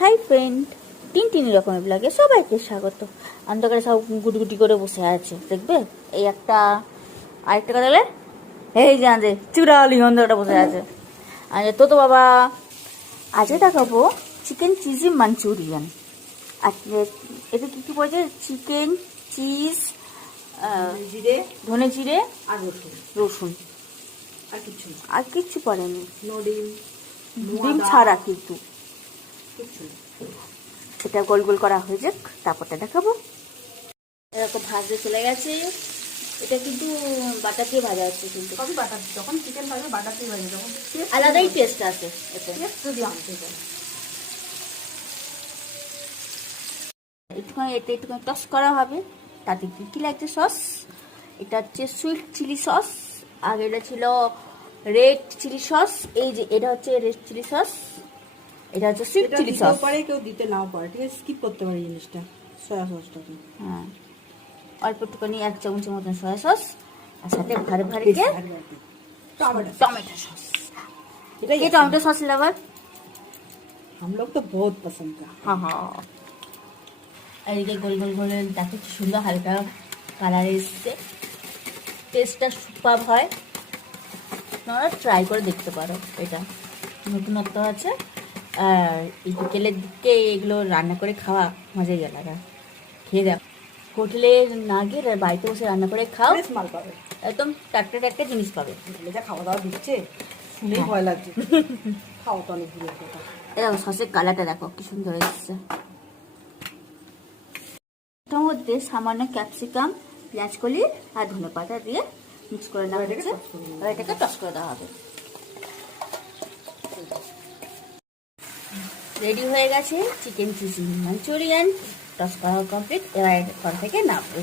Hi friend তিন তিন রকমের ব্লগে সবাইকে স্বাগত। অন্ধকারে সব গুটি গুটি করে বসে আছে দেখবে? এই একটা আরেকটা কথা বলে? এই যে আজে চুরালি অন্ধকারটা বসে আছে। আর তো তো বাবা আজকে দেখাবো চিকেন চিজি মাঞ্চুরিয়ান আজকে এতে কী কী পড়েছে? চিকেন চিজ জিরে ধনে জিরে আর রসুন। রসুন। আর কিছু আর কিচ্ছু পড়েনি। ডিম ছাড়া কিন্তু। না গোল গোল করা হয়ে যাক তারপরটা দেখাবো। এরকম ভাজতে চলে গেছে। এটা কিন্তু বাটার দিয়ে ভাজা হচ্ছে কিন্তু। সবই বাটার যখন চিকেন ভাজবে বাটার দিয়ে ভাজবে যখন আলাদাই টেস্ট আছে এতে। যদি আনতে চায় একটুখানি এতে একটুখানি টস করা হবে। তাতে কী কী লাগছে সস এটা হচ্ছে সুইট চিলি সস আর এটা ছিল রেড চিলি সস এই যে এটা হচ্ছে রেড চিলি সস এটা হচ্ছে সুইট এটা চিলি দিতেও সস পারে কেউ দিতে নাও পারে ঠিক আছে স্কিপ করতে পারে জিনিসটা সয়া সসটাকে হ্যাঁ অল্প একটুখানি এক চামচের মতন সয়া সস আর সাথে ভারে ভারে দিয়ে टमाटर টমেটো সস এটাই কে টমেটো সস লাভার हम लोग तो बहुत पसंद का হ্যাঁ হ্যাঁ আর এদিকে গোল গোল গোল দেখো কি সুন্দর হালকা কালার এসছে টেস্টটা সুপার হয় তোমরা ট্রাই করে দেখতে পারো এটা নতুনত্ব আছে আর এই বিকেলের দিকে এগুলো রান্না করে খাওয়া মজাই আলাদা। খেয়ে দেখ। হোটেলে না গিয়ে বাড়িতে বসে রান্না করে খাও। মাল পাবে। একদম টাটকা টাটকা জিনিস পাবে। হোটেলে যা খাওয়া দাওয়া দিচ্ছে শুনেই ভয় লাগছে। খাও তো অনেক দূরের কথা। এটা সসের কালারটা দেখো কি সুন্দর এসেছে। এটার মধ্যে সামান্য ক্যাপসিকাম পেঁয়াজ কলি আর ধনে পাতা দিয়ে মিক্স করে এটাকে হয়েছে এটাকে টস করে দেওয়া হবে। রেডি হয়ে গেছে চিকেন চিজি মাঞ্চুরিয়ান। টস করা কমপ্লিট এবার এরপর থেকে নামবে।